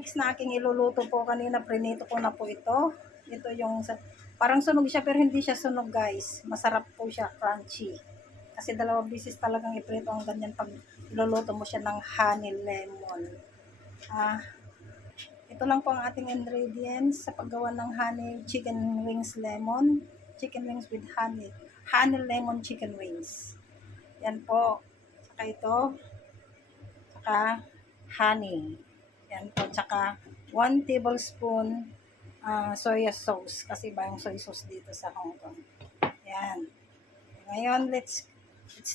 Next na aking iluluto po, kanina prinito ko na po ito. Ito yung, parang sunog siya pero hindi siya sunog guys. Masarap po siya, crunchy. Kasi dalawang bisis talagang iprito ang ganyan pag iluluto mo siya ng honey lemon. Ito lang po ang ating ingredients sa paggawa ng honey chicken wings lemon. Chicken wings with honey. Honey lemon chicken wings. Yan po. Saka ito. Saka honey. Yan po. Saka 1 tablespoon soya sauce. Kasi ba yung soy sauce dito sa Hong Kong. Yan. Ngayon, let's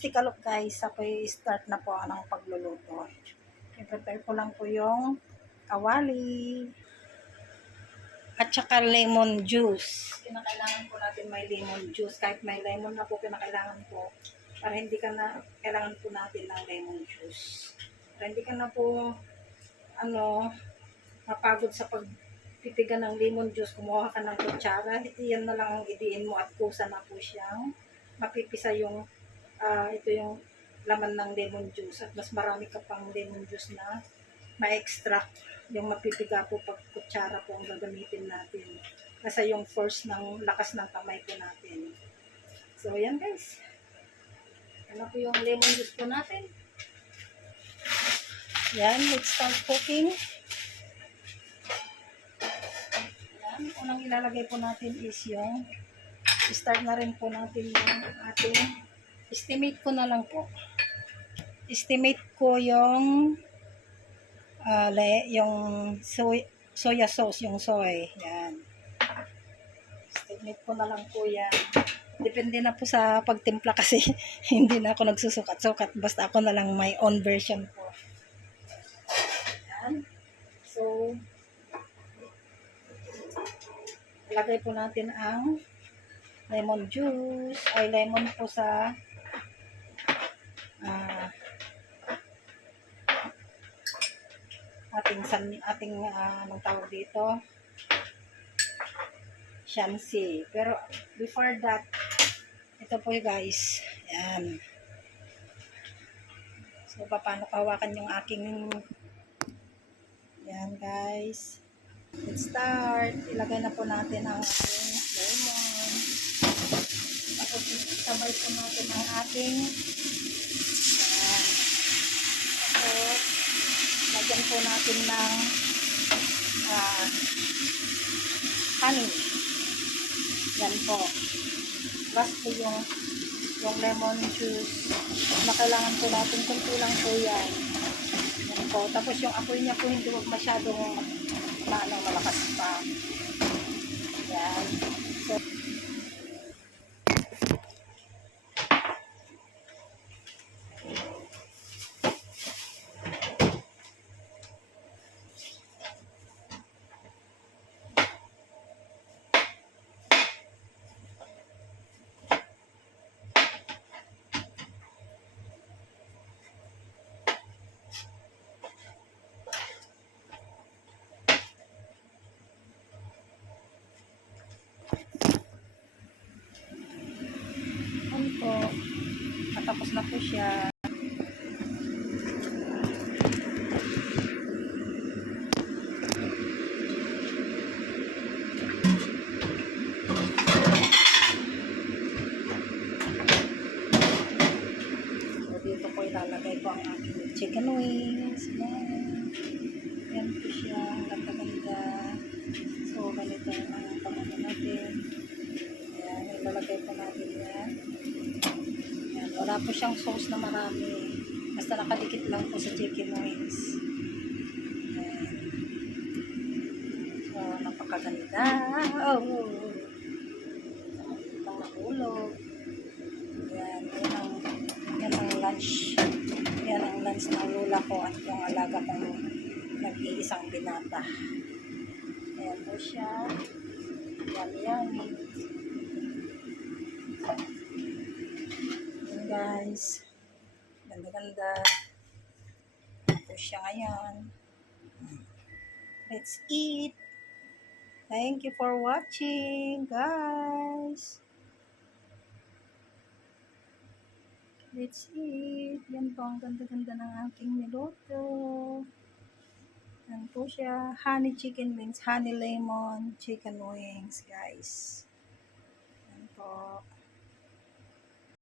take a look guys. Ako start na po ang pagluluto. I-prepare ko lang po yung kawali at saka lemon juice. Kinakailangan po natin may lemon juice. Kahit may lemon na po, kinakailangan po para hindi ka na, kailangan po natin ng lemon juice. Para hindi ka na po mapagod sa pagpipiga ng lemon juice. Kumuha ka ng kutsara, iyan na lang ang idiin mo at kusa na po siyang mapipisa yung ito yung laman ng lemon juice at mas marami ka pang lemon juice na ma-extract. Yung mapipiga po pag kutsara po ang gagamitin natin. Kasi yung force ng lakas ng kamay po natin. So, yan guys. Ano po yung lemon juice po natin. Yan, let's start cooking. Yan, unang ilalagay po natin is yung start na rin po natin yung ating estimate ko na lang po. Estimate ko yung yung soya sauce, yung soy. Yan. Estimate ko na lang po yan. Depende na po sa pagtimpla kasi hindi na ako nagsusukat-sukat. Basta ako na lang may own version po. Yan. So, ilagay po natin ang lemon juice. Ay, lemon po sa ating anong tawag dito, shansi. Pero before that, ito po guys, yan. So paano hawakan yung aking, yan guys. Let's start. Ilagay na po natin ang ating lemon. Tapos sabay po natin ang ating tapos lagyan po natin ng honey. Yan po. Plus po yung lemon juice na kailangan po natin. Kunti lang po yan. Yan po. Tapos yung apoy niya po hindi wag masyadong malakas pa. Yan. So, po. Matapos na po siya. So, dito po ilalagay ko ang aking chicken wings. Yan po siya. Ganda-ganda. So, ganito ang pangano natin. Ayan, ilalagay po natin yan. Ayan, wala po siyang sauce na marami. Basta nakadikit lang po sa chicken wings. Ayan. So, napakaganda. Oh! Itong nahulog. Ayan, yan ang lunch. Yan ang lunch ng lula ko at yung alaga kong nag-iisang binata. Ayan po siya. Yummy. Ayan guys. Ganda-ganda. Ito siya ngayon. Let's eat. Thank you for watching, guys. Let's eat. Yan po ang ganda-ganda ng aking niluto. Yan po siya. Honey chicken wings. Honey lemon chicken wings, guys. Yan po.